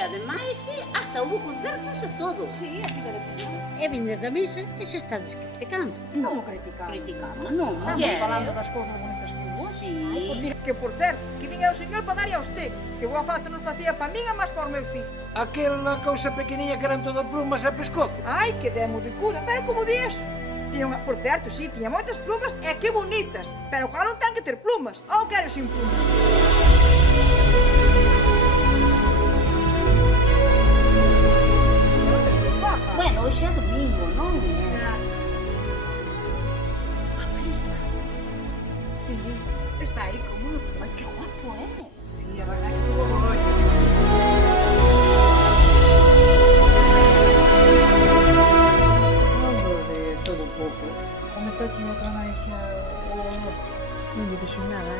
ademais, hasta houve concertos e todo. Sí, aquí de repente. E vindes da misa e se estades criticando. Como criticando? Criticando, non, Estamos muller. falando das cousas bonitas que hubo. Sí. Que, por certo, que din ao señor para darlle a usted, que boa falta nos facía para min e máis para os meus fillos. Aquela cousa pequeniña que eran todo plumas e pescozo. Ai, que demo de cura, pero como di eso? Por certo, sí, tiña moitas plumas e que bonitas, pero claro, ten que ter plumas. Ou quero sin plumas? Bueno, hoxe é domingo, non? Sí, está aí como... Ai, que guapo, Sí, a verdad que tuvo rollo. De todo un pouco. Comentaxe outra máis xa o noso. Non lle dixen nada,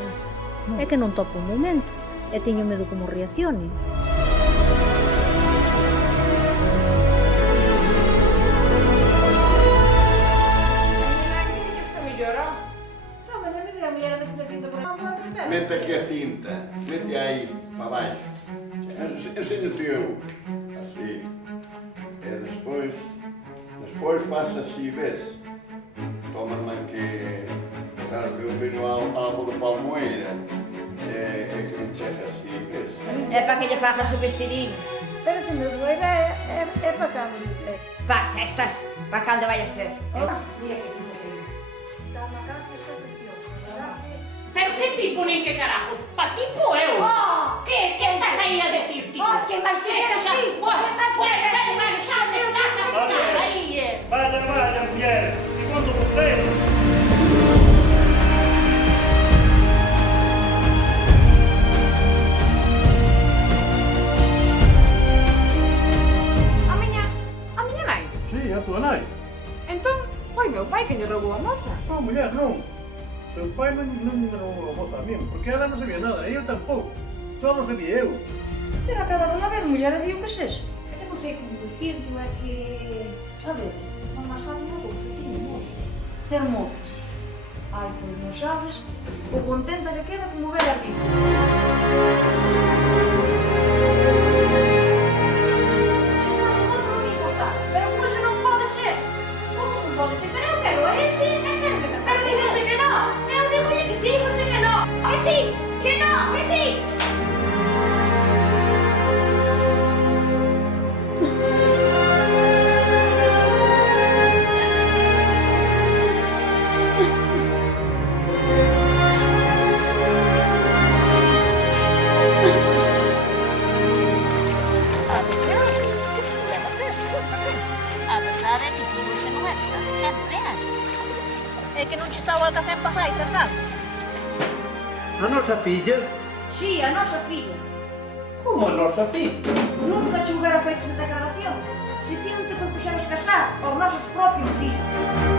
É que non topo un momento. E teño medo como reaccione. Mete aquí a cinta, mete aí, para baixo. Enseño-te eu. Así. E despois faz así, ves? Toma máis que... Claro que eu vino algo de palmoeira. E que me chega así, ves? É para que lle fagas o vestidinho. Pero se me doera é para cando. Vas, festas, para cando vai a ser. Mira que tipo tenho. Está unha cancha está preciosa, verdad? Pero que tipo nin que carajos? Pa tipo eu. Que estás aí a decir, tipo? Que máis quixeras ti? Bueno, Que máis quixeras ti? xa me estás a botar aí, Vaya, muller, e quanto vos temos? A miña nai? Sí, a tua nai. Entón, foi meu pai que lle roubou a moza. Non, muller, non. Teu pai non me roubou a moza a min, porque ela non sabía nada, e eu tampouco. Só non sabía eu. Pero acabaron a ver, muller, e digo que es eso. É que non sei como dicirlo, é que... A ver, mamá sabe unha cousa, tiña mozas. Ter mozas. Ai, pois non sabes o contenta que queda como ver a ti. Se non encontro non me importa, pero pois non pode ser. Como non pode ser? Pero eu quero ese, e quero que casar. Pero dígase que non. Eu dígolle que sí, dígolle que non. Que sí, que non, que sí. A verdade é que ti hoxe non eres a de sempre, É que non che está o alcacén pa gaita, sabes? A nosa filla? Sí, a nosa filla. Como a nosa filla? Nunca che houbera feito esa declaración. Se ti non te propuxeras casar aos nosos propios fillos.